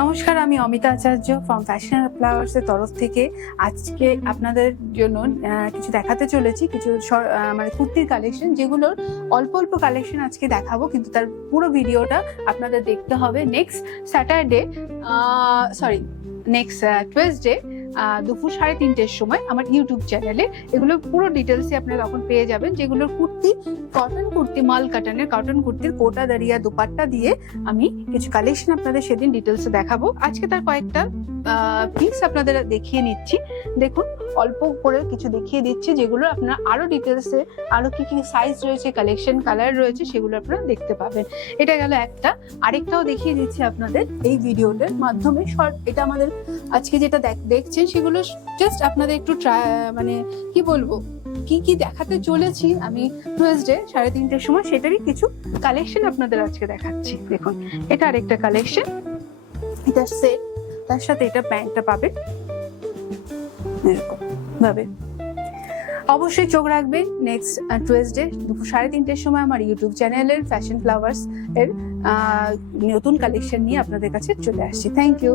নমস্কার, আমি অমিতা আচার্য from fashion flowers এর তরফ থেকে আজকে আপনাদের জন্য কিছু দেখাতে চলেছি। কিছু মানে কুর্তির কালেকশন, যেগুলোর অল্প অল্প কালেকশন আজকে দেখাবো, কিন্তু তার পুরো ভিডিওটা আপনাদের দেখতে হবে। নেক্সট টুয়েসডে দুপুর 3:30-র সময় আমার ইউটিউব চ্যানেলে এগুলো পুরো ডিটেলসে আপনারা তখন পেয়ে যাবেন। যেগুলোর কুর্তি কটন কুর্তি, মাল কাটানের কটন কুর্তির কোটা দাঁড়িয়া দুপাট্টা দিয়ে আমি কিছু কালেকশন আপনাদের সেদিন ডিটেলসে দেখাবো। আজকে তার কয়েকটা পিস আপনাদের দেখিয়ে নিচ্ছি। দেখুন, অল্প করে কিছু দেখিয়ে দিচ্ছি, যেগুলো আপনারা আরো ডিটেলসে আরো কি কি সাইজ রয়েছে, কালেকশন, কালার রয়েছে, সেগুলো আপনারা দেখতে পাবেন। এটা গেল একটা। আরেকটাও দেখিয়ে দিচ্ছি আপনাদের এই ভিডিওটার মাধ্যমে। শর্ট, এটা আমাদের আজকে যেটা দেখছেন সেগুলো জাস্ট আপনাদের একটু মানে কি বলবো, কি কি দেখাতে চলেছি আমি টুয়েসডে 3:30-র সময়, সেটারই কিছু কালেকশন আপনাদের আজকে দেখাচ্ছি। দেখুন, এটা আরেকটা কালেকশন, এটা সেট, তার সাথে এটা প্যান্টটা পাবেন এরকম ভাবে। অবশ্যই চোখ রাখবেন নেক্সট টুয়েসডে দুপুর 3:30-র সময় আমার ইউটিউব চ্যানেলের ফ্যাশন ফ্লাওয়ার্স এর নতুন কালেকশন নিয়ে আপনাদের কাছে চলে আসছি। Thank you.